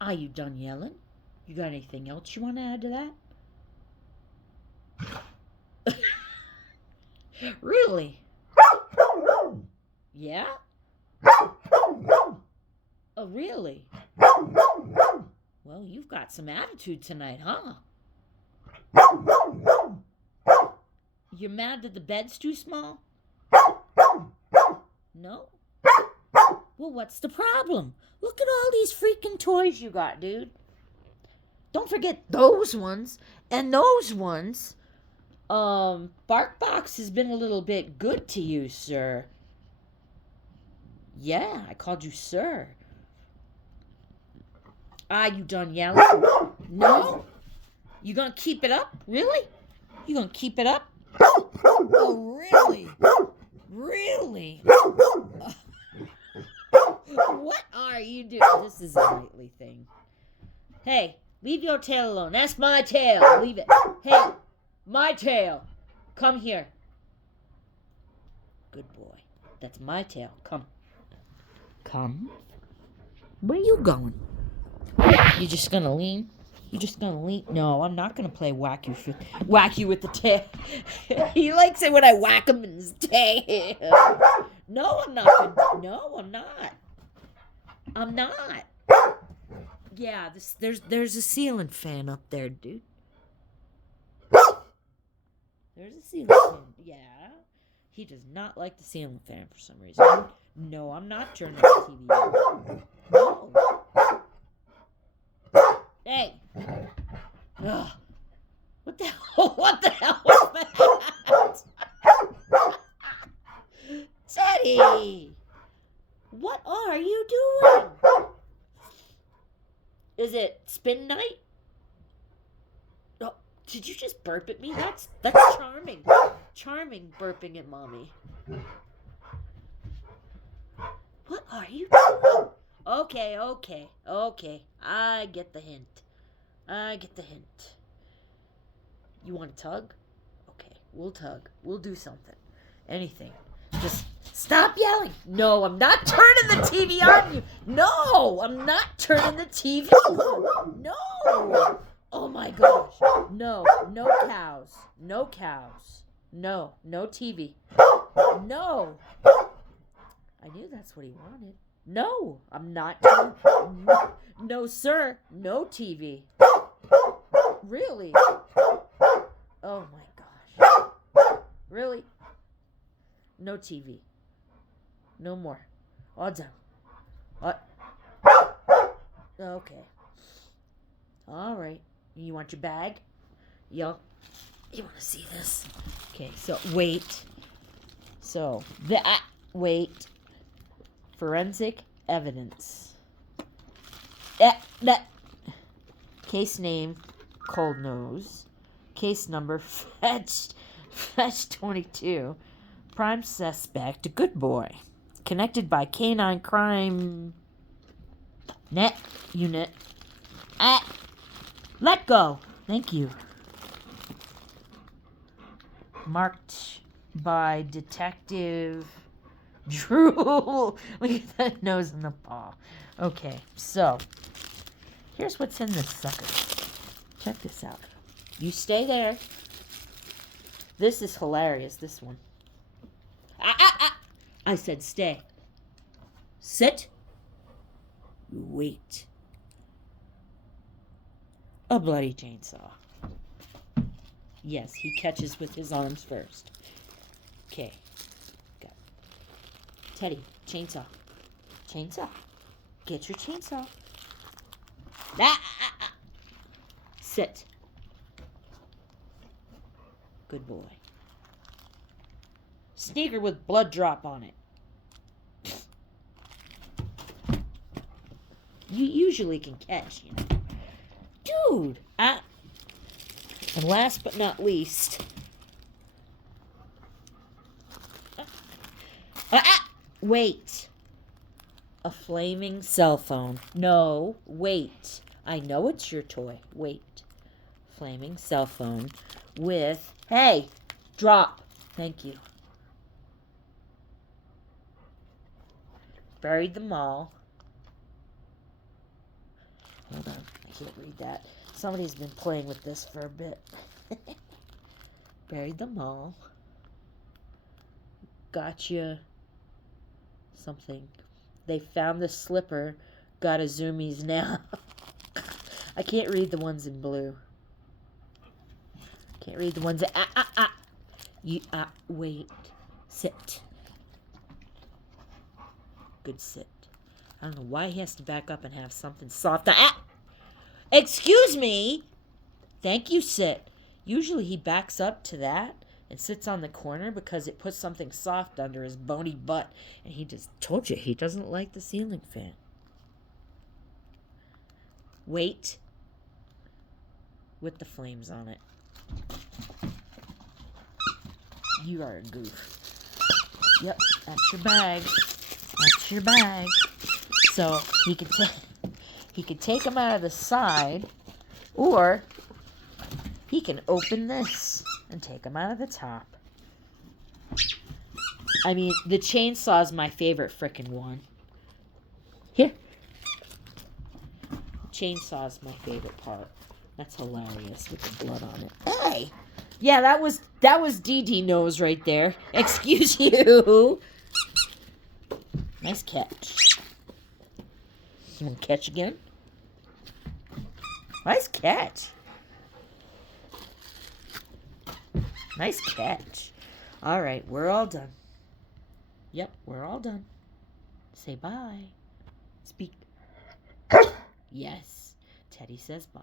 Are you done yelling? You got anything else you want to add to that? Really? Yeah? Oh, really? Well, you've got some attitude tonight, huh? You're mad that the bed's too small? No? Well, what's the problem? Look at all these freaking toys you got, dude. Don't forget those ones and those ones. BarkBox has been a little bit good to you, sir. Yeah, I called you sir. Are you done yelling? No? You gonna keep it up? Really? You gonna keep it up? Oh, really? Really? What are you doing? This is a nightly thing. Hey, leave your tail alone. That's my tail. Leave it. Hey, my tail. Come here. Good boy. That's my tail. Come. Come. Where are you going? You just gonna lean? You just gonna lean? No, I'm not gonna play whack you with the tail. He likes it when I whack him in his tail. No, I'm not gonna. No, I'm not. I'm not. Yeah, there's a ceiling fan up there, dude. There's a ceiling fan. Yeah. He does not like the ceiling fan for some reason. No, I'm not turning the TV on. No. Hey. Ugh. What the hell? What the hell was that? Teddy! What are you doing? Is it spin night? Oh, did you just burp at me? That's charming. Charming burping at mommy. What are you doing? Okay. I get the hint. You want to tug? Okay, we'll tug. We'll do something. Anything. Just stop yelling. No, I'm not turning the TV on you. No, I'm not turning the TV on. No. Oh my gosh. No cows. No cows. No TV. No. I knew that's what he wanted. No, I'm not. No, sir. No TV. Really? Oh my gosh. Really? No TV. No more. All done. Okay. All right. You want your bag? You want to see this? Okay, so wait. Wait. Forensic evidence. Case name, Cold Nose. Case number, fetched 22. Prime suspect, good boy. Connected by Canine Crime Net Unit. Let go. Thank you. Marked by Detective Drew. Look at that nose and the paw. Okay, so here's what's in this sucker. Check this out. You stay there. This is hilarious, this one. I said stay. Sit. Wait. A bloody chainsaw. Yes, he catches with his arms first. Okay. Go. Teddy, chainsaw. Chainsaw. Get your chainsaw. Sit. Good boy. Sneaker with blood drop on it. You usually can catch, you know. Dude! And last but not least... Wait. A flaming cell phone. No, wait. I know it's your toy. Wait. Flaming cell phone with... Hey! Drop. Thank you. Buried them all. Hold on. I can't read that. Somebody's been playing with this for a bit. Buried them all. Gotcha. Something. They found the slipper. Got a zoomies now. I can't read the ones in blue. Can't read the ones that... You, wait. Sit. Good sit. I don't know why he has to back up and have something soft. Excuse me! Thank you, sit. Usually he backs up to that and sits on the corner because it puts something soft under his bony butt. And he just told you he doesn't like the ceiling fan. Wait. With the flames on it. You are a goof. Yep, that's your bag. That's your bag. So he could take them out of the side, or he can open this and take them out of the top. I mean, the chainsaw is my favorite frickin' one. Here. Chainsaw is my favorite part. That's hilarious with the blood on it. Hey! Yeah, that was DD nose right there. Excuse you. Nice catch. You want to catch again? Nice catch. Nice catch. All right, we're all done. Yep, we're all done. Say bye. Speak. Yes, Teddy says bye.